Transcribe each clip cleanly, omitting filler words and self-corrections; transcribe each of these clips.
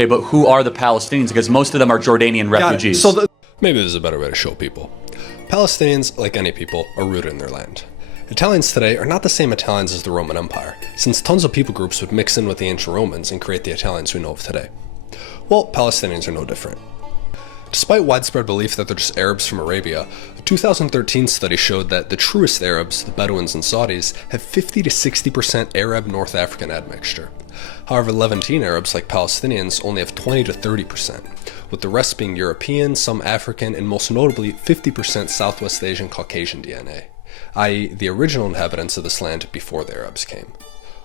Okay, but who are the Palestinians? Because most of them are Jordanian refugees. Maybe this is a better way to show people. Palestinians, like any people, are rooted in their land. Italians today are not the same Italians as the Roman Empire, since tons of people groups would mix in with the ancient Romans and create the Italians we know of today. Well, Palestinians are no different. Despite widespread belief that they're just Arabs from Arabia, a 2013 study showed that the truest Arabs, the Bedouins and Saudis, have 50 to 60% Arab North African admixture. However, Levantine Arabs, like Palestinians, only have 20 to 30%, with the rest being European, some African, and most notably 50% Southwest Asian Caucasian DNA, i.e. the original inhabitants of this land before the Arabs came.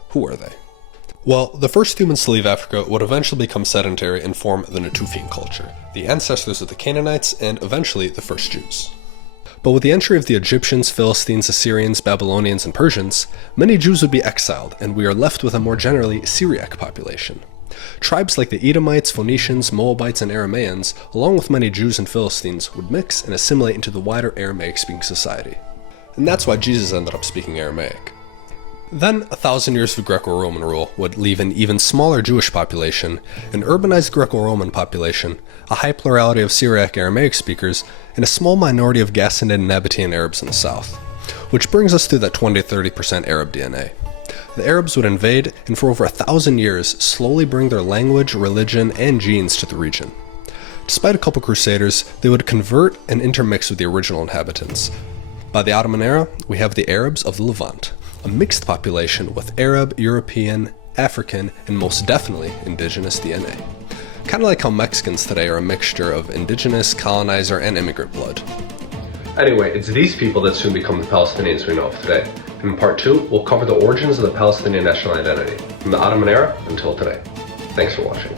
Who are they? Well, the first humans to leave Africa would eventually become sedentary and form the Natufian culture, the ancestors of the Canaanites and eventually the first Jews. But with the entry of the Egyptians, Philistines, Assyrians, Babylonians, and Persians, many Jews would be exiled, and we are left with a more generally Syriac population. Tribes like the Edomites, Phoenicians, Moabites, and Aramaeans, along with many Jews and Philistines, would mix and assimilate into the wider Aramaic-speaking society. And that's why Jesus ended up speaking Aramaic. Then, 1,000 years of Greco-Roman rule would leave an even smaller Jewish population, an urbanized Greco-Roman population, a high plurality of Syriac Aramaic speakers, and a small minority of Ghassanid and Nabatean Arabs in the south. Which brings us to that 20-30% Arab DNA. The Arabs would invade, and for over 1,000 years, slowly bring their language, religion, and genes to the region. Despite a couple crusaders, they would convert and intermix with the original inhabitants. By the Ottoman era, we have the Arabs of the Levant, a mixed population with Arab, European, African, and most definitely indigenous DNA. Kinda like how Mexicans today are a mixture of indigenous, colonizer, and immigrant blood. Anyway, it's these people that soon become the Palestinians we know of today. In part 2, we'll cover the origins of the Palestinian national identity, from the Ottoman era until today. Thanks for watching.